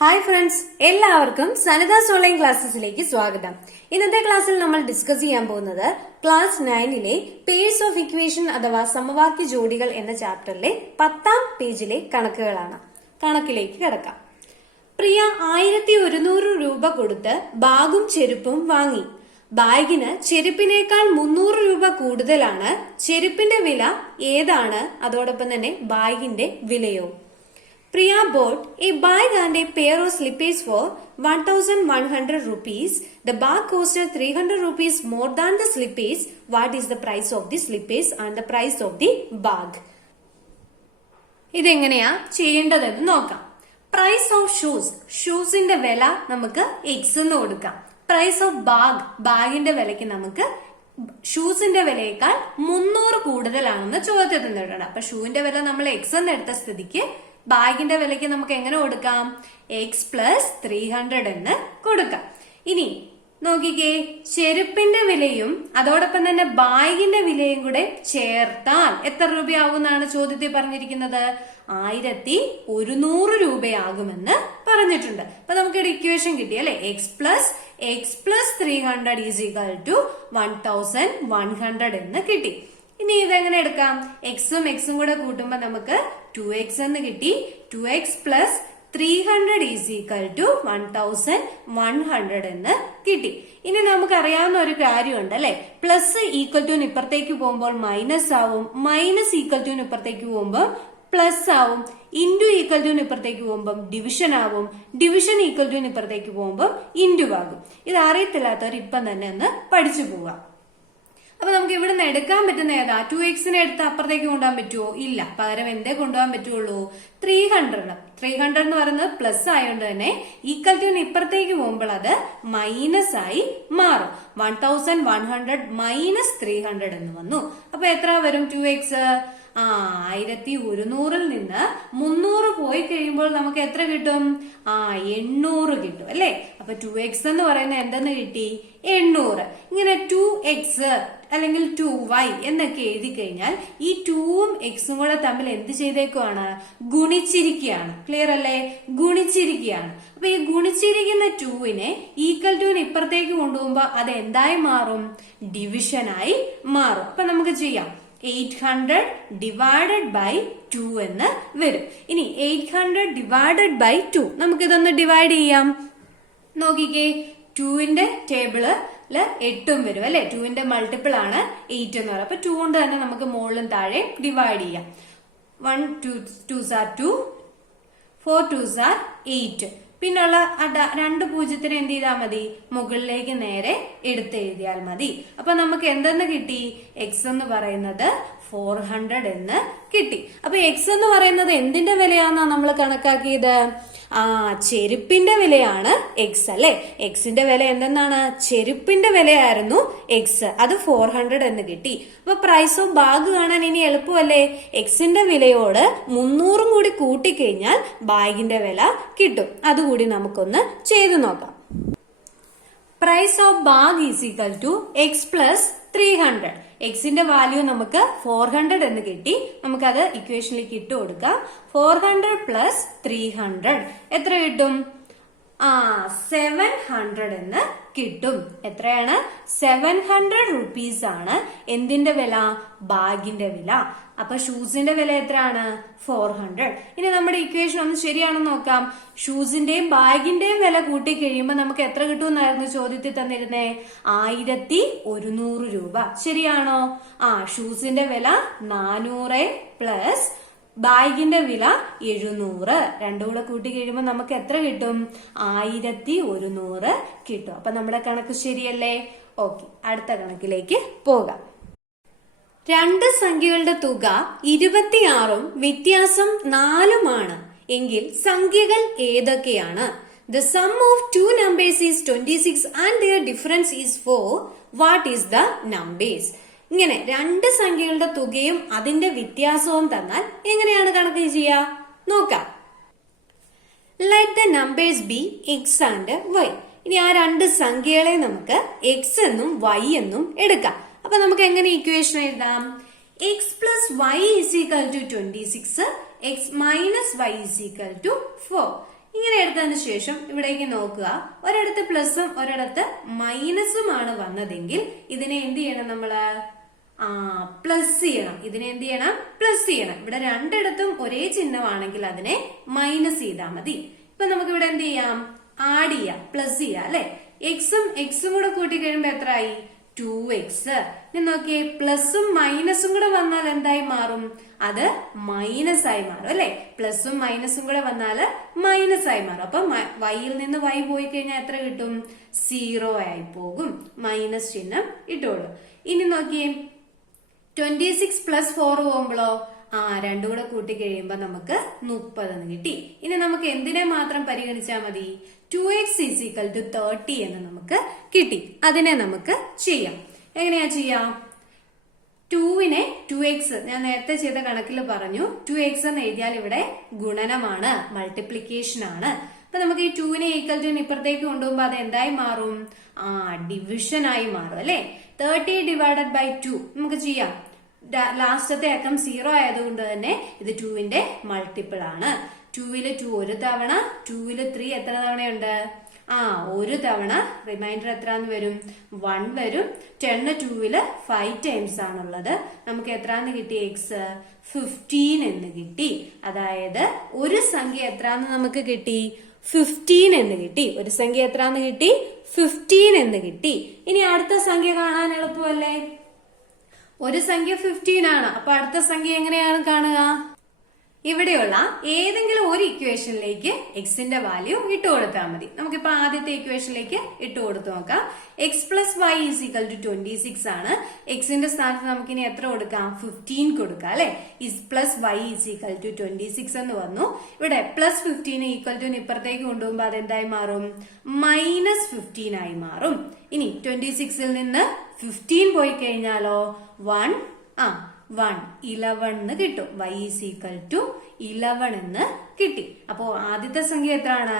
Hi friends, എല്ലാവർക്കും സനിതാസ് online ക്ലാസ്സസിലേക്ക് സ്വാഗതം. ഇന്നത്തെ ക്ലാസ്സിൽ നമ്മൾ ഡിസ്കസ് ചെയ്യാൻ പോകുന്നത് ക്ലാസ് 9ലെ പേഴ്സ് ഓഫ് ഇക്വേഷൻ അഥവാ സമവാക്യ ജോഡികൾ എന്ന ചാപ്റ്ററിലെ 10ാം പേജിലെ കണക്കുകളാണ്. കണക്കിലേക്ക് കിടക്കാം. പ്രിയ 1100 രൂപ കൊടുത്ത് ബാഗും ചെരുപ്പും വാങ്ങി. ബാഗിന് ചെരുപ്പിനേക്കാൾ 300 രൂപ കൂടുതലാണ്. ചെരുപ്പിന്റെ വില ഏതാണ്? അതോടൊപ്പം തന്നെ ബാഗിന്റെ വിലയോ? Priya bought a bag and a pair of slippers for 1100 rupees. The bag costed 300 rupees more than the slippers. What is the price of the slippers and the price of the bag? ഇതെങ്ങനെയാ ചെയ്യേണ്ടതെന്ന് നോക്കാം. Price of shoes, ഷൂസിന്റെ വില നമുക്ക് X എന്ന് കൊടുക്കാം. Price of bag, ബാഗിന്റെ വിലയ്ക്ക് നമുക്ക് ഷൂസിന്റെ വിലയേക്കാൾ 300 കൂടുതലാണെന്ന് ചോദ്യത്തിൽ തന്നിട്ടുണ്ട്. അപ്പൊ ഷൂവിന്റെ വില നമ്മൾ എക്സ് എന്ന് എടുത്ത സ്ഥിതിക്ക് ബാഗിന്റെ വിലയ്ക്ക് നമുക്ക് എങ്ങനെ കൊടുക്കാം? എക്സ് പ്ലസ് 300 എന്ന് കൊടുക്കാം. ഇനി നോക്കിക്കേ, ചെരുപ്പിന്റെ വിലയും അതോടൊപ്പം തന്നെ ബാഗിന്റെ വിലയും കൂടെ ചേർത്താൽ എത്ര രൂപയാകുമെന്നാണ് ചോദ്യത്തിൽ പറഞ്ഞിരിക്കുന്നത്? 1100 രൂപയാകുമെന്ന് പറഞ്ഞിട്ടുണ്ട്. അപ്പൊ നമുക്ക് ഒരു ഇക്വേഷൻ കിട്ടി അല്ലെ? X plus 300 is equal to 1100 എന്ന് കിട്ടി. ഇനി ഇതെങ്ങനെ എടുക്കാം? എക്സും എക്സും കൂടെ കൂട്ടുമ്പോ നമുക്ക് 2x എന്ന് കിട്ടി. 2x plus 300 is equal to 1100 എന്ന് കിട്ടി. ഇനി നമുക്ക് അറിയാവുന്ന ഒരു കാര്യമുണ്ട് അല്ലെ? പ്ലസ് ഈക്വൽ ടു ഇപ്പുറത്തേക്ക് പോകുമ്പോൾ മൈനസ് ആവും, മൈനസ് ഈക്വൽ ടു ഇപ്പുറത്തേക്ക് പോകുമ്പോൾ പ്ലസ് ആവും, ഇൻറ്റു ഈക്വൽ ടു ഇപ്പുറത്തേക്ക് പോകുമ്പോൾ ഡിവിഷൻ ആവും, ഡിവിഷൻ ഈക്വൽ ടു ഇപ്പുറത്തേക്ക് പോകുമ്പോൾ ഇൻറ്റു ആകും. ഇത് അറിയത്തില്ലാത്തവർ ഇപ്പം തന്നെ ഒന്ന് പഠിച്ചു പോവാം. അപ്പൊ നമുക്ക് ഇവിടെ നിന്ന് എടുക്കാൻ പറ്റുന്ന ഏതാ? 2xനെ എടുത്ത് അപ്പുറത്തേക്ക് കൊണ്ടുപോകാൻ പറ്റുമോ? ഇല്ല. പകരം എന്തേ കൊണ്ടുപോകാൻ പറ്റുള്ളൂ? 300 എന്ന് പറയുന്നത് പ്ലസ് ആയതുകൊണ്ട് തന്നെ ഈക്വൽ ടു ഇപ്പുറത്തേക്ക് പോകുമ്പോൾ അത് മൈനസ് ആയി മാറും. 1100 മൈനസ് 300 എന്ന് വന്നു. അപ്പൊ എത്ര വരും? 2x 1100 നിന്ന് 300 പോയി കഴിയുമ്പോൾ നമുക്ക് എത്ര കിട്ടും? 800 കിട്ടും അല്ലെ? അപ്പൊ 2x എന്ന് പറയുന്നത് എന്തെന്ന് കിട്ടി? 800. ഇങ്ങനെ 2x അല്ലെങ്കിൽ 2y എന്നൊക്കെ എഴുതി കഴിഞ്ഞാൽ ഈ 2ഉം എക്സും കൂടെ തമ്മിൽ എന്ത് ചെയ്തേക്കുവാണ്? ഗുണിച്ചിരിക്കുകയാണ്. ക്ലിയർ അല്ലേ? ഗുണിച്ചിരിക്കുകയാണ്. അപ്പൊ ഈ ഗുണിച്ചിരിക്കുന്ന 2വിനെ ഈക്വൽ ടു ഇപ്പുറത്തേക്ക് കൊണ്ടുപോകുമ്പോ അത് എന്തായി മാറും? ഡിവിഷനായി മാറും. അപ്പൊ നമുക്ക് ചെയ്യാം. 800 ഡിവൈഡഡ് ബൈ 2 എന്ന് വരും. ഇനി 800 ഡിവൈഡഡ് ബൈ 2 നമുക്കിതൊന്ന് ഡിവൈഡ് ചെയ്യാം. നോക്കിക്കേ, 2വിന്റെ ടേബിള് 8ഉം വരും അല്ലെ? 2വിന്റെ മൾട്ടിപ്പിൾ ആണ് 8 എന്ന് പറയുന്നത്. അപ്പൊ 2 കൊണ്ട് തന്നെ നമുക്ക് മുകളിലും താഴെ ഡിവൈഡ് ചെയ്യാം. 1 2s are 2, 4 2s are 8. പിന്നുള്ള 2 പൂജ്യത്തിന് എന്ത് ചെയ്താൽ മതി? മുകളിലേക്ക് നേരെ എടുത്തെഴുതിയാൽ മതി. അപ്പൊ നമുക്ക് എന്തെന്ന് കിട്ടി? എക്സ് എന്ന് പറയുന്നത് 400 എന്ന് കിട്ടി. അപ്പൊ എക്സ് എന്ന് പറയുന്നത് എന്തിന്റെ വിലയാണെന്നാ നമ്മൾ കണക്കാക്കിയത്? ചെരുപ്പിന്റെ വിലയാണ് എക്സ് അല്ലെ? എക്സിന്റെ വില എന്തെന്നാണ്? ചെരുപ്പിന്റെ വിലയായിരുന്നു എക്സ്. അത് 400 എന്ന് കിട്ടി. അപ്പൊ പ്രൈസ് ഓഫ് ബാഗ് കാണാൻ ഇനി എളുപ്പമല്ലേ? എക്സിന്റെ വിലയോട് 300 കൂടി കൂട്ടിക്കഴിഞ്ഞാൽ ബാഗിന്റെ വില കിട്ടും. അതുകൂടി നമുക്കൊന്ന് ചെയ്തു നോക്കാം. Price of bag is equal to x plus 300. എക്സിന്റെ വാല്യൂ നമുക്ക് 400 എന്ന് കിട്ടി. നമുക്കത് ഇക്വേഷനിലേക്ക് ഇട്ട് കൊടുക്കാം. 400 പ്ലസ് 300 എത്ര കിട്ടും? 700 എന്ന് കിട്ടും. എത്രയാണ്? 700 റുപ്പീസ് ആണ് എന്തിന്റെ വില? ബാഗിന്റെ വില. അപ്പൊ ഷൂസിന്റെ വില എത്രയാണ്? 400. ഇനി നമ്മുടെ ഇക്വേഷൻ ഒന്ന് ശരിയാണെന്ന് നോക്കാം. ഷൂസിന്റെയും ബാഗിന്റെയും വില കൂട്ടി കഴിയുമ്പോൾ നമുക്ക് എത്ര കിട്ടുമെന്നായിരുന്നു ചോദ്യത്തിൽ തന്നിരുന്നേ? 1100 രൂപ. ശരിയാണോ? ഷൂസിന്റെ വില 400 പ്ലസ് ബാഗിന്റെ വില 700. രണ്ടും കൂടെ കൂട്ടി കഴിയുമ്പോൾ നമുക്ക് എത്ര കിട്ടും? 1100 കിട്ടും. അപ്പൊ നമ്മുടെ കണക്ക് ശരിയല്ലേ? ഓക്കെ, അടുത്ത കണക്കിലേക്ക് പോകാം. രണ്ട് സംഖ്യകളുടെ തുക 26ഉം വ്യത്യാസം 4ഉമാണ് എങ്കിൽ സംഖ്യകൾ ഏതൊക്കെയാണ്? The sum of two numbers is 26 and their difference is 4. What is the numbers? ഇങ്ങനെ രണ്ട് സംഖ്യകളുടെ തുകയും അതിന്റെ വ്യത്യാസവും തന്നാൽ എങ്ങനെയാണ് കണക്ക് ചെയ്യുക? നോക്കാം. Let the numbers be x and y. ഇനി ആ രണ്ട് സംഖ്യകളെ നമുക്ക് x എന്നും y എന്നും എടുക്കാം. അപ്പൊ നമുക്ക് എങ്ങനെ ഇക്വേഷൻ എഴുതാം? x plus y is equal to 26, x minus y is equal to 4. ഇങ്ങനെ എടുത്തതിന് ശേഷം ഇവിടേക്ക് നോക്കുക, ഒരിടത്ത് പ്ലസും ഒരിടത്ത് മൈനസും ആണ് വന്നതെങ്കിൽ ഇതിനെ എന്ത് ചെയ്യണം നമ്മള്? പ്ലസ് ചെയ്യണം. ഇതിനെ എന്ത് ചെയ്യണം? പ്ലസ് ചെയ്യണം. ഇവിടെ രണ്ടിടത്തും ഒരേ ചിഹ്നമാണെങ്കിൽ അതിനെ മൈനസ് ചെയ്താൽ മതി. ഇപ്പൊ നമുക്ക് ഇവിടെ എന്ത് ചെയ്യാം? ആഡ് ചെയ്യാം, പ്ലസ് ചെയ്യാം അല്ലെ. എക്സും എക്സും കൂടെ കൂട്ടി കഴിയുമ്പോ എത്രയായി? 2x. ഇനി നോക്കിയേ, പ്ലസും മൈനസും കൂടെ വന്നാൽ എന്തായി മാറും? അത് മൈനസ് ആയി മാറും അല്ലെ. പ്ലസും മൈനസും കൂടെ വന്നാൽ മൈനസ് ആയി മാറും. അപ്പൊ വൈയിൽ നിന്ന് വൈ പോയി കഴിഞ്ഞാൽ എത്ര കിട്ടും? 0 ആയി പോകും. മൈനസ് ചിഹ്നം ഇട്ടോളൂ. ഇനി നോക്കിയേ, 26 പ്ലസ് 4 പോകുമ്പോഴോ രണ്ടും കൂടെ കൂട്ടി കഴിയുമ്പോ നമുക്ക് 30 എന്ന് കിട്ടി. ഇനി നമുക്ക് എന്തിനെ മാത്രം പരിഗണിച്ചാൽ മതി? 2x is equal to 30 എന്ന് നമുക്ക് കിട്ടി. അതിനെ നമുക്ക് ചെയ്യാം. എങ്ങനെയാ ചെയ്യാം? 2നെ 2x, ഞാൻ നേരത്തെ ചെയ്ത കണക്കിൽ പറഞ്ഞു, 2x എന്ന് എഴുതിയാൽ ഇവിടെ ഗുണനമാണ്, മൾട്ടിപ്ലിക്കേഷൻ ആണ്. അപ്പൊ നമുക്ക് ഈ 2നെ ഈക്വൽ ടു ഇപ്പുറത്തേക്ക് കൊണ്ടുപോകുമ്പോ അത് എന്തായി മാറും? ഡിവിഷൻ ആയി മാറും അല്ലെ. 30 ഡിവൈഡഡ് ബൈ 2 നമുക്ക് ചെയ്യാം. ലാസ്റ്റത്തെ അക്കം 0 ആയതുകൊണ്ട് തന്നെ ഇത് 2ന്റെ മൾട്ടിപ്പിൾ ആണ്. 2ല് 2 ഒരു തവണ, 2ല് 3 എത്ര തവണയുണ്ട്? ഒരു തവണ. റിമൈൻഡർ എത്രാന്ന് വരും? 1 വരും. 10 2ല് 5 ടൈംസ് ആണുള്ളത്. നമുക്ക് എത്രാന്ന് കിട്ടി? എക്സ് 15 എന്ന് കിട്ടി. അതായത് ഒരു സംഖ്യ എത്രാന്ന് നമുക്ക് കിട്ടി? 15 എന്ന് കിട്ടി. ഒരു സംഖ്യ എത്രാന്ന് കിട്ടി? 15 എന്ന് കിട്ടി. ഇനി അടുത്ത സംഖ്യ കാണാൻ എളുപ്പമല്ലേ? ഒരു സംഖ്യ 15 ആണ്. അപ്പൊ അടുത്ത സംഖ്യ എങ്ങനെയാണ് കാണുക? ഇവിടെയുള്ള ഏതെങ്കിലും ഒരു ഇക്വേഷനിലേക്ക് എക്സിന്റെ വാല്യൂ ഇട്ട് കൊടുത്താൽ മതി. നമുക്കിപ്പോ ആദ്യത്തെ ഇക്വേഷനിലേക്ക് ഇട്ട് കൊടുത്തു നോക്കാം. X plus y is equal to 26 ആണ്. എക്സിന്റെ സ്ഥാനത്ത് നമുക്കിനി എത്ര കൊടുക്കാം? 15 കൊടുക്കാം അല്ലെ. X plus y is equal to 26 എന്ന് വന്നു. ഇവിടെ പ്ലസ് 15 ഈക്വൽ ടു ഇപ്പുറത്തേക്ക് കൊണ്ടുപോകുമ്പോ അതെന്തായി മാറും? മൈനസ് 15 ആയി മാറും. ഇനി 26ൽ നിന്ന് 15 പോയി കഴിഞ്ഞാലോ 11 എന്ന് കിട്ടും. y ഈസ് ഈക്വൽ ടു 11 എന്ന് കിട്ടി. അപ്പോ ആദ്യത്തെ സംഖ്യ എത്രയാണ്?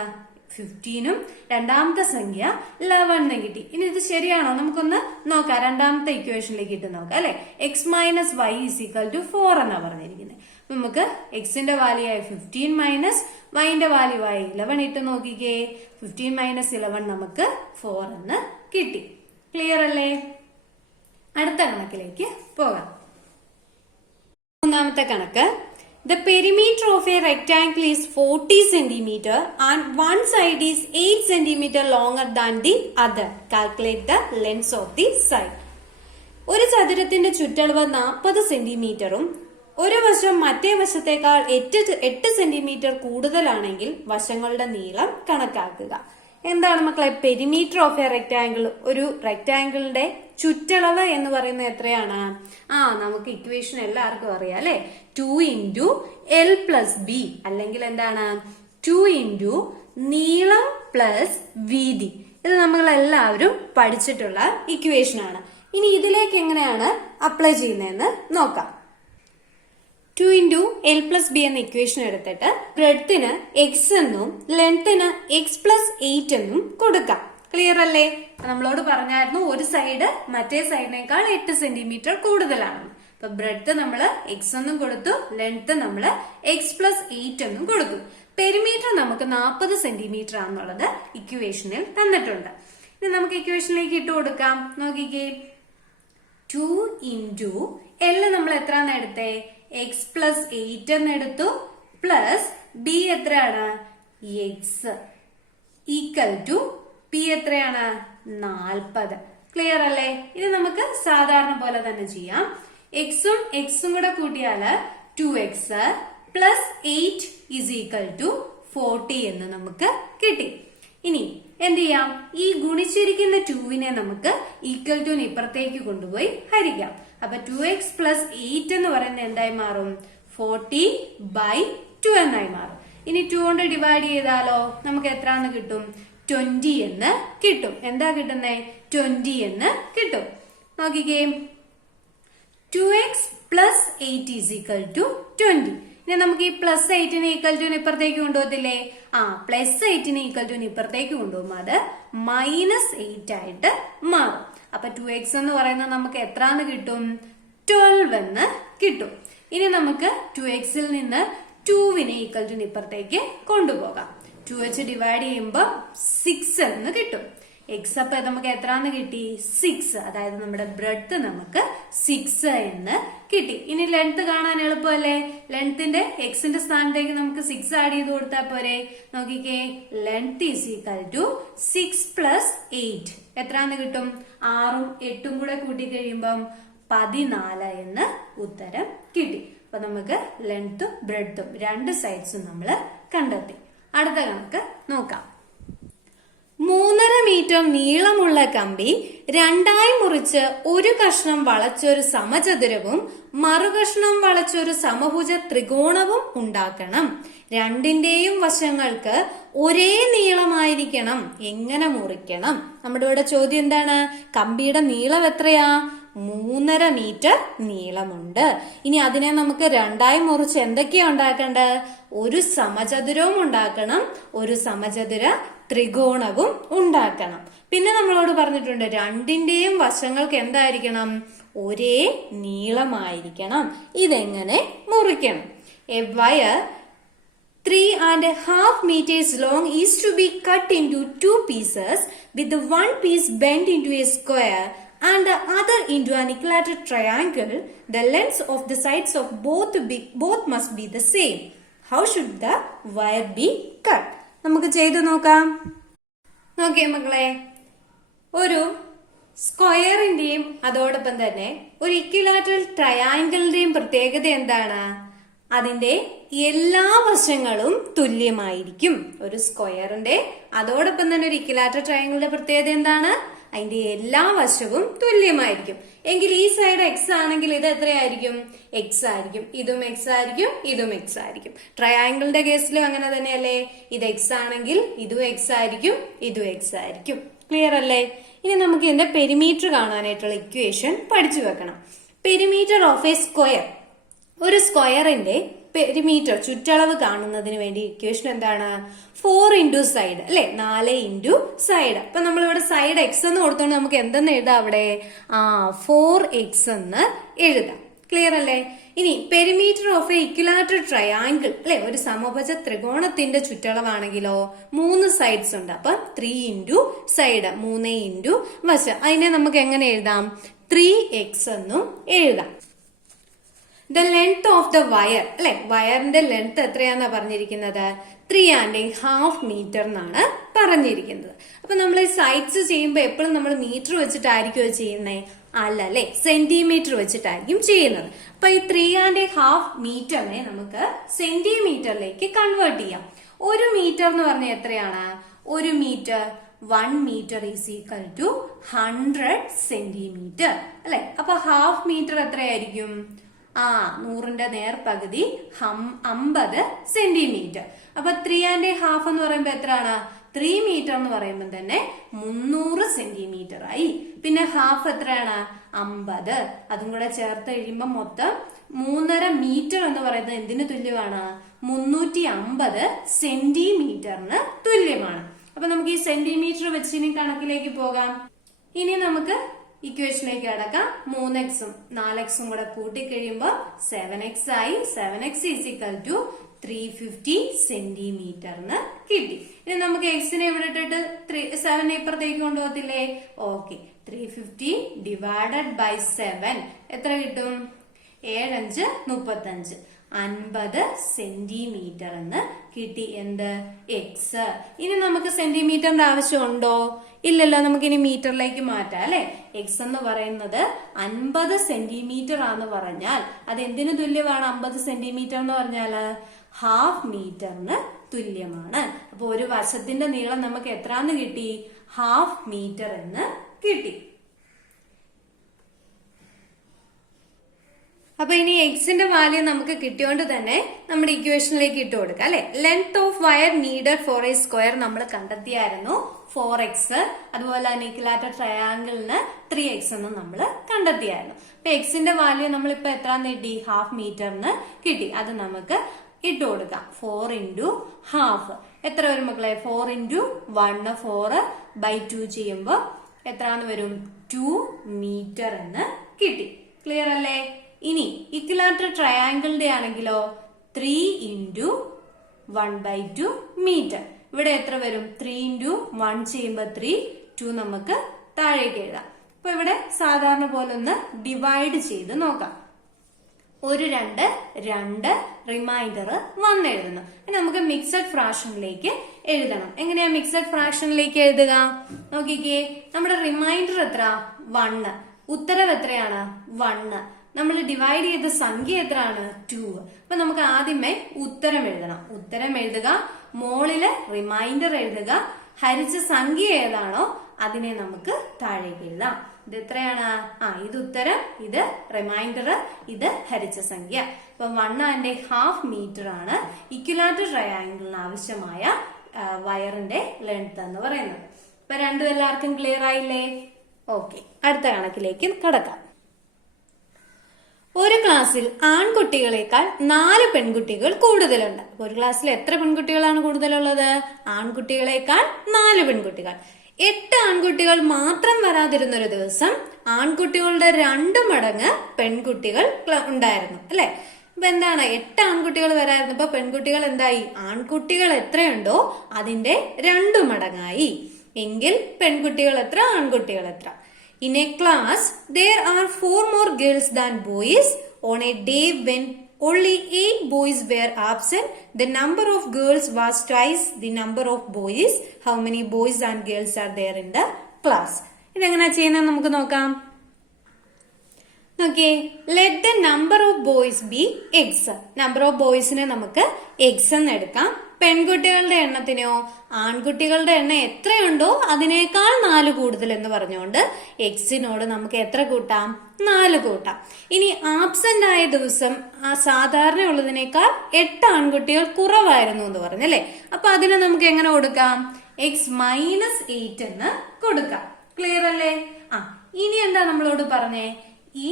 15ഉം രണ്ടാമത്തെ സംഖ്യ 11 എന്ന് കിട്ടി. ഇനി ഇത് ശരിയാണോ? നമുക്കൊന്ന് നോക്കാം. രണ്ടാമത്തെ ഇക്വേഷനിലേക്ക് ഇട്ട് നോക്കാം അല്ലെ. X minus y is equal to 4 എന്നാ പറഞ്ഞിരിക്കുന്നത്. നമുക്ക് എക്സിന്റെ വാല്യൂ ആയി 15 മൈനസ് വൈന്റെ വാല്യൂ ആയി 11 ഇട്ട് നോക്കിക്കേ. 15 മൈനസ് 11 നമുക്ക് 4 എന്ന് കിട്ടി. ക്ലിയർ അല്ലേ? അടുത്ത കണക്കിലേക്ക് പോകാം. മൂന്നാമത്തെ കണക്ക്. The perimeter of a rectangle is 40 centimeter and one side is 8 centimeter longer than the other. Calculate the length of the side. ഒരു ചതുരത്തിന്റെ ചുറ്റളവ് 40 സെന്റിമീറ്ററും ഒരു വശം മറ്റേ വശത്തേക്കാൾ 8 സെന്റിമീറ്റർ കൂടുതലാണെങ്കിൽ വശങ്ങളുടെ നീളം കണക്കാക്കുക. എന്താണ് മക്കളെ പെരിമീറ്റർ ഓഫ് എ റെക്ടാംഗിൾ? ഒരു റെക്ടാംഗിളിന്റെ ചുറ്റളവ് എന്ന് പറയുന്നത് എത്രയാണ്? നമുക്ക് ഇക്വേഷൻ എല്ലാവർക്കും അറിയാം അല്ലെ. 2 ഇൻറ്റു എൽ പ്ലസ് ബി, അല്ലെങ്കിൽ എന്താണ് 2 ഇൻറ്റു നീളം പ്ലസ് വീതി. ഇത് നമ്മൾ എല്ലാവരും പഠിച്ചിട്ടുള്ള ഇക്വേഷൻ ആണ്. ഇനി ഇതിലേക്ക് എങ്ങനെയാണ് അപ്ലൈ ചെയ്യുന്നതെന്ന് നോക്കാം. 2 ഇൻറ്റു എൽ പ്ലസ് ബി എന്ന ഇക്വേഷൻ എടുത്തിട്ട് ബ്രെഡ്ത്തിന് എക്സ് എന്നും ലെങ്ത്തിന് എക്സ് പ്ലസ് 8 എന്നും കൊടുക്കാം. ക്ലിയർ അല്ലേ? നമ്മളോട് പറഞ്ഞായിരുന്നു ഒരു സൈഡ് മറ്റേ സൈഡിനേക്കാൾ 8 സെന്റിമീറ്റർ കൂടുതലാണ്. അപ്പൊ ബ്രെഡ്ത്ത് നമ്മള് എക്സ് എന്നും കൊടുത്തു, ലെങ്ത് നമ്മള് എക്സ് പ്ലസ് 8 എന്നും കൊടുത്തു. പെരിമീറ്റർ നമുക്ക് 40 സെന്റിമീറ്റർ ആണെന്നുള്ളത് ഇക്വേഷനിൽ തന്നിട്ടുണ്ട്. ഇനി നമുക്ക് ഇക്വേഷനിലേക്ക് ഇട്ട് കൊടുക്കാം. നോക്കിക്കേ, 2 ഇൻറ്റു എൽ നമ്മൾ എത്രയാണ് എടുത്തേ? എക്സ് പ്ലസ് 8 എന്ന് എടുത്തു, പ്ലസ് ബി എത്രയാണ്? എക്സ് ഈക്വൽ ടു പി എത്രയാണ്? 40. ക്ലിയർ അല്ലേ? ഇനി നമുക്ക് സാധാരണ പോലെ തന്നെ ചെയ്യാം. എക്സും എക്സും കൂടെ കൂട്ടിയാല് 2x plus 8 is equal to 40 എന്ന് നമുക്ക് കിട്ടി. ഇനി എന്ത് ചെയ്യാം? ഈ ഗുണിച്ചിരിക്കുന്ന 2വിനെ നമുക്ക് ഈക്വൽ ടു ഇപ്പുറത്തേക്ക് കൊണ്ടുപോയി ഹരിക്കാം. അപ്പൊ 2x പ്ലസ് 8 എന്ന് പറയുന്നത് എന്തായി മാറും? 40/2 എന്നായി മാറും. ഇനി 2 കൊണ്ട് ഡിവൈഡ് ചെയ്താലോ നമുക്ക് എത്രന്ന് കിട്ടും? 20 എന്ന് കിട്ടും. എന്താ കിട്ടുന്നേ? 20 എന്ന് കിട്ടും. നോക്കിക്കേ, 2x plus 8 is equal to 20. ഇനി നമുക്ക് ഈ പ്ലസ് 8നെ ഈക്വൽ ടു ഇപ്പുറത്തേക്ക് കൊണ്ടുപോകത്തില്ലേ? പ്ലസ് 8നെ ഈക്വൽ ടു ഇപ്പുറത്തേക്ക് കൊണ്ടുപോകുമ്പോൾ അത് -8 ആയിട്ട് മാറും. അപ്പൊ 2x എന്ന് പറയുന്നത് നമുക്ക് എത്രാന്ന് കിട്ടും? 12 എന്ന് കിട്ടും. ഇനി നമുക്ക് 2xൽ നിന്ന് 2വിനെ ഈക്വൽ ടു ഇപ്പുറത്തേക്ക് കൊണ്ടുപോകാം. 2 വെച്ച് ഡിവൈഡ് ചെയ്യുമ്പോൾ 6 എന്ന് കിട്ടും. എക്സ് അപ്പൊ നമുക്ക് എത്രാന്ന് കിട്ടി? 6. അതായത് നമ്മുടെ ബ്രെഡ്ത്ത് നമുക്ക് 6 എന്ന് കിട്ടി. ഇനി ലെങ്ത് കാണാൻ എളുപ്പമല്ലേ? ലെങ്ത്തിന്റെ എക്സിന്റെ സ്ഥാനത്തേക്ക് നമുക്ക് 6 ആഡ് ചെയ്ത് കൊടുത്താൽ പോരെ? നോക്കിക്കേ, length is equal to 6 plus 8 എത്രാന്ന് കിട്ടും? 6ഉം 8ഉം കൂടെ കൂട്ടി കഴിയുമ്പം 14 എന്ന് ഉത്തരം കിട്ടി. അപ്പൊ നമുക്ക് ലെങ്ത്തും ബ്രെഡ്ത്തും രണ്ട് സൈഡ്സും നമ്മൾ കണ്ടെത്തി. അടുത്ത കണക്ക് നോക്കാം. 3.5 മീറ്റർ നീളമുള്ള കമ്പി രണ്ടായി മുറിച്ച് ഒരു കഷ്ണം വളച്ചൊരു സമചതുരവും മറുകഷ്ണം വളച്ചൊരു സമഭുജ ത്രികോണവും ഉണ്ടാക്കണം. രണ്ടിന്റെയും വശങ്ങൾക്ക് ഒരേ നീളമായിരിക്കണം. എങ്ങനെ മുറിക്കണം? നമ്മുടെ ഇവിടെ ചോദ്യം എന്താണ്? കമ്പിയുടെ നീളം എത്രയാ? 3.5 മീറ്റർ നീളമുണ്ട്. ഇനി അതിനെ നമുക്ക് രണ്ടായി മുറിച്ച് എന്തൊക്കെയാ ഉണ്ടാക്കേണ്ടത്? ഒരു സമചതുരവും ഉണ്ടാക്കണം, ഒരു സമചതുര ത്രികോണവും ഉണ്ടാക്കണം. പിന്നെ നമ്മളോട് പറഞ്ഞിട്ടുണ്ട് രണ്ടിന്റെയും വശങ്ങൾക്ക് എന്തായിരിക്കണം? ഒരേ നീളമായിരിക്കണം. ഇതെങ്ങനെ മുറിക്കണം? A wire 3.5 meters long is to be cut into 2 pieces with the one piece bent into a square and the other into an equilateral triangle. The lengths of the sides of both must be the same. How should the wire be cut? നമുക്ക് ചെയ്തു നോക്കാം. നോക്കിയേ മക്കളെ, ഒരു സ്ക്വയറിന്റെയും അതോടൊപ്പം തന്നെ ഒരു equilateral ട്രയാങ്കിളിന്റെയും പ്രത്യേകത എന്താണ്? അതിന്റെ എല്ലാ വശങ്ങളും തുല്യമായിരിക്കും. ഒരു സ്ക്വയറിന്റെ അതോടൊപ്പം തന്നെ ഒരു ഇക്വിലാറ്ററൽ ട്രയാങ്കിളിന്റെ പ്രത്യേകത എന്താണ്? അതിന്റെ എല്ലാ വശവും തുല്യമായിരിക്കും. എങ്കിൽ ഈ സൈഡ് എക്സ് ആണെങ്കിൽ ഇത് എത്രയായിരിക്കും? എക്സ് ആയിരിക്കും. ഇതും എക്സ് ആയിരിക്കും, ഇതും എക്സ് ആയിരിക്കും. ട്രയാങ്കിളിന്റെ കേസിലും അങ്ങനെ തന്നെയല്ലേ? ഇത് എക്സ് ആണെങ്കിൽ ഇതും എക്സ് ആയിരിക്കും, ഇതും എക്സ് ആയിരിക്കും. ക്ലിയർ അല്ലേ? ഇനി നമുക്ക് ഇതിന്റെ പെരിമീറ്റർ കാണാനായിട്ടുള്ള ഇക്വേഷൻ പഠിച്ചു വെക്കണം. പെരിമീറ്റർ ഓഫ് എ സ്ക്വയർ, ഒരു സ്ക്വയറിന്റെ പെരിമീറ്റർ ചുറ്റളവ് കാണുന്നതിന് വേണ്ടി ഇക്വേഷൻ എന്താണ്? 4 ഇൻറ്റു സൈഡ് അല്ലെ? 4 ഇൻറ്റു സൈഡ്. അപ്പൊ നമ്മളിവിടെ സൈഡ് എക്സ് എന്ന് കൊടുത്തോണ്ട് നമുക്ക് എന്തെന്ന് എഴുതാം? അവിടെ 4x എന്ന് എഴുതാം. ക്ലിയർ അല്ലേ? ഇനി perimeter of A equilateral triangle അല്ലെ, ഒരു സമഭുജ ത്രികോണത്തിന്റെ ചുറ്റളവാണെങ്കിലോ 3 സൈഡ്സ് ഉണ്ട്. അപ്പൊ 3 ഇൻറ്റു സൈഡ്, 3 ഇൻറ്റു വശം. അതിനെ നമുക്ക് എങ്ങനെ എഴുതാം? 3x എന്നും എഴുതാം. The length of the wire അല്ലെ, വയറിന്റെ ലെങ്ത് എത്രയാന്നാ പറഞ്ഞിരിക്കുന്നത്? 3.5 മീറ്റർ എന്നാണ് പറഞ്ഞിരിക്കുന്നത്. അപ്പൊ നമ്മൾ ഈ സൈഡ്സ് ചെയ്യുമ്പോൾ എപ്പോഴും നമ്മൾ മീറ്റർ വെച്ചിട്ടായിരിക്കുമോ ചെയ്യുന്നേ? അല്ല അല്ലെ, സെന്റിമീറ്റർ വെച്ചിട്ടായിരിക്കും ചെയ്യുന്നത്. അപ്പൊ ഈ 3.5 മീറ്ററിനെ നമുക്ക് സെന്റിമീറ്ററിലേക്ക് കൺവേർട്ട് ചെയ്യാം. ഒരു മീറ്റർ എന്ന് പറഞ്ഞാൽ എത്രയാണ്? ഒരു metre 1 metre is equal to 100 centimetre അല്ലെ? അപ്പൊ ഹാഫ് മീറ്റർ എത്രയായിരിക്കും? 100ന്റെ നേർപകുതി 50 സെന്റിമീറ്റർ. അപ്പൊ 3.5 എന്ന് പറയുമ്പോ എത്രയാണ്? 3 മീറ്റർ എന്ന് പറയുമ്പോൾ തന്നെ 300 സെന്റിമീറ്റർ ആയി. പിന്നെ ഹാഫ് എത്രയാണ്? 50. അതും കൂടെ ചേർത്ത് കഴിയുമ്പോൾ മൊത്തം 3.5 മീറ്റർ എന്ന് പറയുന്നത് എന്തിനു തുല്യമാണ്? 350 സെന്റിമീറ്ററിന് തുല്യമാണ്. അപ്പൊ നമുക്ക് ഈ സെന്റിമീറ്റർ വെച്ച് ഇനി കണക്കിലേക്ക് പോകാം. ഇനി നമുക്ക് ഇക്വേഷനിലേക്ക് അടക്കാം. 3x-ഉം 4x-ഉം കൂടെ കൂട്ടിക്കഴിയുമ്പോൾ 7x ആയി. 7x ഈസ് ഈക്വൽ ടു 350 സെന്റിമീറ്ററിന് കിട്ടി. ഇനി നമുക്ക് എക്സിനെ ഇവിടെ ഇട്ടിട്ട് 7 ഇപ്പുറത്തേക്ക് കൊണ്ടുപോകത്തില്ലേ? ഓക്കെ, 350 ഡിവൈഡഡ് ബൈ 7 എത്ര കിട്ടും? 7×5 35, 50 സെന്റിമീറ്റർ എന്ന് കിട്ടി. എന്ത്? എക്സ്. ഇനി നമുക്ക് സെന്റിമീറ്ററിന്റെ ആവശ്യമുണ്ടോ? ഇല്ലല്ലോ. നമുക്ക് ഇനി മീറ്ററിലേക്ക് മാറ്റാം അല്ലെ? എക്സ് എന്ന് പറയുന്നത് 50 സെന്റിമീറ്റർ ആന്ന് പറഞ്ഞാൽ അത് എന്തിനു തുല്യമാണ്? 50 സെന്റിമീറ്റർ എന്ന് പറഞ്ഞാല് ഹാഫ് മീറ്ററിന് തുല്യമാണ്. അപ്പൊ ഒരു വശത്തിന്റെ നീളം നമുക്ക് എത്രാന്ന് കിട്ടി? ഹാഫ് മീറ്റർ എന്ന് കിട്ടി. അപ്പൊ ഇനി എക്സിന്റെ വാല്യൂ നമുക്ക് കിട്ടിയോണ്ട് തന്നെ നമ്മുടെ ഇക്വേഷനിലേക്ക് ഇട്ട് കൊടുക്കാം അല്ലെ? Length of wire needed for A square നമ്മൾ കണ്ടെത്തിയായിരുന്നു 4x. അതുപോലെ തന്നെ ഇക്വിലാറ്ററൽ ട്രയാങ്കിളിന് 3x എന്ന് നമ്മൾ കണ്ടെത്തിയായിരുന്നു. അപ്പൊ എക്സിന്റെ വാല്യൂ നമ്മളിപ്പോ എത്രാന്ന് കിട്ടി? ഹാഫ് മീറ്ററിന് കിട്ടി. അത് നമുക്ക് ഇട്ട് കൊടുക്കാം. 4 ഇൻറ്റു ഹാഫ് എത്ര വരും മക്കളെ? 4 ഇൻറ്റു 1 4/2 ചെയ്യുമ്പോൾ എത്രാന്ന് വരും? 2 മീറ്റർ എന്ന് കിട്ടി. ക്ലിയർ അല്ലേ? ഇനി ഇക്വിലാറ്ററൽ ട്രയാങ്കിളിന്റെ ആണെങ്കിലോ 3 ഇൻറ്റു 1/2 മീറ്റർ. ഇവിടെ എത്ര വരും? 3 into 1 ചെയ്യുമ്പോൾ 3, 2 നമുക്ക് താഴേക്ക് എഴുതാം. അപ്പൊ ഇവിടെ സാധാരണ പോലെ ഒന്ന് ഡിവൈഡ് ചെയ്ത് നോക്കാം. 1, 2, 2 റിമൈൻഡർ 1 എഴുതുന്നു. ഇനി നമുക്ക് മിക്സഡ് ഫ്രാക്ഷനിലേക്ക് എഴുതണം. എങ്ങനെയാ മിക്സഡ് ഫ്രാക്ഷനിലേക്ക് എഴുതുക? നോക്കിക്കേ, നമ്മുടെ റിമൈൻഡർ എത്ര? 1. ഉത്തരം എത്രയാണ്? 1. നമ്മൾ ഡിവൈഡ് ചെയ്ത സംഖ്യ എത്രയാണ്? 2. അപ്പൊ നമുക്ക് ആദ്യമേ ഉത്തരം എഴുതണം. ഉത്തരം എഴുതുക, മോളില് റിമൈൻഡർ എഴുതുക, ഹരിച്ച സംഖ്യ ഏതാണോ അതിനെ നമുക്ക് താഴേക്ക് എഴുതാം. ഇത് എത്രയാണ്? ഇത് ഉത്തരം, ഇത് റിമൈൻഡർ, ഇത് ഹരിച്ച സംഖ്യ. അപ്പൊ 1.5 മീറ്റർ ആണ് ഇക്വിലാറ്റർ ട്രയാങ്കിളിന് ആവശ്യമായ വയറിന്റെ ലെങ്ത് എന്ന് പറയുന്നത്. ഇപ്പൊ രണ്ടും എല്ലാവർക്കും ക്ലിയർ ആയില്ലേ? ഓക്കെ, അടുത്ത കണക്കിലേക്ക് കടക്കാം. ഒരു ക്ലാസ്സിൽ ആൺകുട്ടികളെക്കാൾ 4 പെൺകുട്ടികൾ കൂടുതലുണ്ട്. ഒരു ക്ലാസ്സിൽ എത്ര പെൺകുട്ടികളാണ് കൂടുതലുള്ളത്? ആൺകുട്ടികളെക്കാൾ 4 പെൺകുട്ടികൾ. 8 ആൺകുട്ടികൾ മാത്രം വരാതിരുന്നൊരു ദിവസം ആൺകുട്ടികളുടെ 2 മടങ്ങ് പെൺകുട്ടികൾ ഉണ്ടായിരുന്നു, അല്ലെ? അപ്പൊ എന്താണ്? 8 ആൺകുട്ടികൾ വരാതിരുന്നപ്പോ പെൺകുട്ടികൾ എന്തായി? ആൺകുട്ടികൾ എത്രയുണ്ടോ അതിന്റെ 2 മടങ്ങായി. എങ്കിൽ പെൺകുട്ടികൾ എത്ര, ആൺകുട്ടികൾ എത്ര? In a class, there are 4 more girls than boys. On a day when only 8 boys were absent, the number of girls was twice the number of boys. How many boys and girls are there in the class? ഇതെങ്ങനെയാ ചെയ്യുന്നത് നമുക്ക് നോക്കാം. നോക്കിയേ, let the number of boys be X. Number of ബോയ്സിനെ നമുക്ക് X എന്ന് എടുക്കാം. പെൺകുട്ടികളുടെ എണ്ണത്തിനോ ആൺകുട്ടികളുടെ എണ്ണം എത്രയുണ്ടോ അതിനേക്കാൾ 4 കൂടുതൽ എന്ന് പറഞ്ഞുകൊണ്ട് എക്സിനോട് നമുക്ക് എത്ര കൂട്ടാം? 4 കൂട്ടാം. ഇനി ആബ്സെന്റ് ആയ ദിവസം സാധാരണ ഉള്ളതിനേക്കാൾ 8 ആൺകുട്ടികൾ കുറവായിരുന്നു എന്ന് പറഞ്ഞല്ലേ. അപ്പൊ അതിനെ നമുക്ക് എങ്ങനെ കൊടുക്കാം? x-8 എന്ന് കൊടുക്കാം. ക്ലിയർ അല്ലേ? ഇനി എന്താ നമ്മളോട് പറഞ്ഞേ? ഈ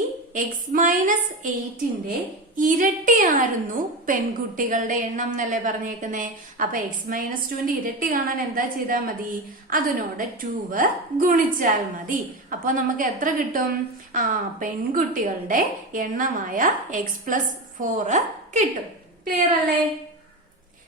x-8ന്റെ ഇരട്ടിയായിരുന്നു പെൺകുട്ടികളുടെ എണ്ണം എന്നല്ലേ പറഞ്ഞേക്കുന്നേ. അപ്പൊ x-2ന്റെ ഇരട്ടി കാണാൻ എന്താ ചെയ്താൽ മതി? അതിനോട് 2 ഗുണിച്ചാൽ മതി. അപ്പൊ നമുക്ക് എത്ര കിട്ടും? പെൺകുട്ടികളുടെ എണ്ണമായ x+4 കിട്ടും. ക്ലിയർ അല്ലേ?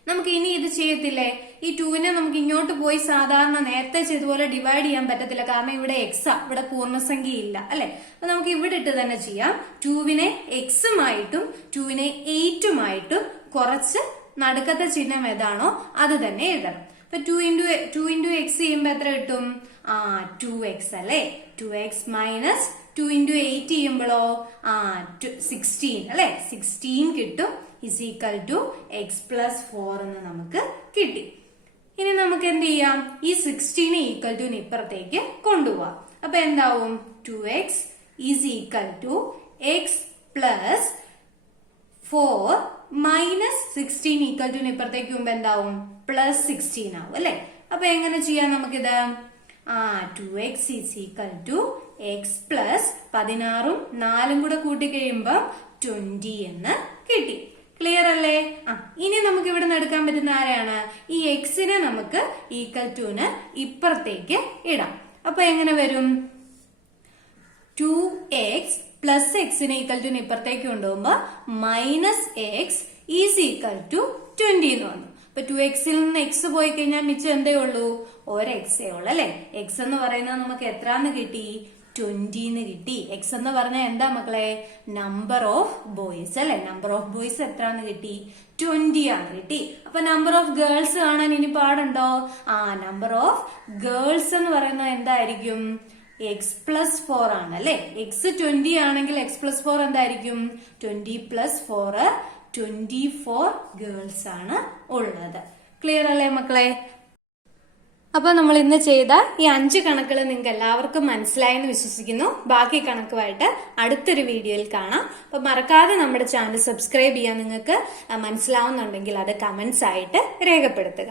നമുക്ക് ഇനി ഇത് ചെയ്യത്തില്ലേ? ഈ 2നെ നമുക്ക് ഇങ്ങോട്ട് പോയി സാധാരണ നേരത്തെ ചെയ്തതുപോലെ ഡിവൈഡ് ചെയ്യാൻ പറ്റത്തില്ല. കാരണം ഇവിടെ എക്സാ, ഇവിടെ പൂർണ്ണസംഖ്യ ഇല്ല, അല്ലെ? അപ്പൊ നമുക്ക് ഇവിടെ ഇട്ട് തന്നെ ചെയ്യാം. 2വിനെ എക്സുമായിട്ടും 2വിനെ 8ഉമായിട്ടും കുറച്ച് നടുക്കത്തെ ചിഹ്നം ഏതാണോ അത് തന്നെ എഴുതണം. അപ്പൊ 2 into x ചെയ്യുമ്പോ എത്ര കിട്ടും? 2x അല്ലെ? 2x മൈനസ് 2 into 8 ചെയ്യുമ്പോഴോ 16 അല്ലെ? 16 കിട്ടും. is equal to x+4 എന്ന് നമുക്ക് കിട്ടി. ഇനി നമുക്ക് എന്ത് ചെയ്യാം? ഈ 16 ഈക്വൽ ടു ഇപ്പുറത്തേക്ക് കൊണ്ടുപോവാം. അപ്പൊ എന്താവും? 2x is equal to x+4 minus 16 equal to ഇപ്പുറത്തേക്ക് മുമ്പ് എന്താവും? +16 ആവും, അല്ലെ? അപ്പൊ എങ്ങനെ ചെയ്യാം നമുക്കിത്? 2x is equal to x+16ഉം 4ഉം കൂടെ കൂട്ടി കഴിയുമ്പോ 20 എന്ന് കിട്ടി. ക്ലിയർ അല്ലേ? ഇനി നമുക്ക് ഇവിടെ നിന്ന് എടുക്കാൻ പറ്റുന്ന ആരെയാണ്? ഈ എക്സിനെ നമുക്ക് ഈക്വൽ ടുന് ഇപ്പുറത്തേക്ക് ഇടാം. അപ്പൊ എങ്ങനെ വരും? 2x പ്ലസ് എക്സിനെ ഈക്വൽ ടുന് ഇപ്പുറത്തേക്ക് കൊണ്ടുപോകുമ്പോ -x ഈസ് ഈക്വൽ ടു 20 എന്ന് വന്നു. അപ്പൊ 2xൽ നിന്ന് എക്സ് പോയി കഴിഞ്ഞാൽ മിച്ചം എന്തേ ഉള്ളൂ? ഒരു എക്സേ ഉള്ളു, അല്ലെ? എക്സ് എന്ന് പറയുന്നത് നമുക്ക് എത്രാന്ന് കിട്ടി? 20 എന്ന് കിട്ടി. എക്സ് എന്ന് പറഞ്ഞാൽ എന്താ മക്കളെ? നമ്പർ ഓഫ് ബോയ്സ്, അല്ലെ? നമ്പർ ഓഫ് ബോയ്സ് എത്രാന്ന് കിട്ടി? 20 ആണ് കിട്ടി. അപ്പൊ നമ്പർ ഓഫ് ഗേൾസ് കാണാൻ ഇനി പാടുണ്ടോ? നമ്പർ ഓഫ് ഗേൾസ് എന്ന് പറയുന്നത് എന്തായിരിക്കും? x+4 ആണ്, അല്ലെ? എക്സ് 20 ആണെങ്കിൽ x+4 എന്തായിരിക്കും? 20+4 24 ഗേൾസ് ആണ് ഉള്ളത്. ക്ലിയർ അല്ലേ മക്കളെ? അപ്പൊ നമ്മൾ ഇന്ന് ചെയ്ത ഈ 5 കണക്കുകൾ നിങ്ങൾക്ക് എല്ലാവർക്കും മനസ്സിലായെന്ന് വിശ്വസിക്കുന്നു. ബാക്കി കണക്കുമായിട്ട് അടുത്തൊരു വീഡിയോയിൽ കാണാം. അപ്പൊ മറക്കാതെ നമ്മുടെ ചാനൽ സബ്സ്ക്രൈബ് ചെയ്യാൻ നിങ്ങൾക്ക് മനസ്സിലാവുന്നുണ്ടെങ്കിൽ അത് കമന്റ്സ് ആയിട്ട് രേഖപ്പെടുത്തുക.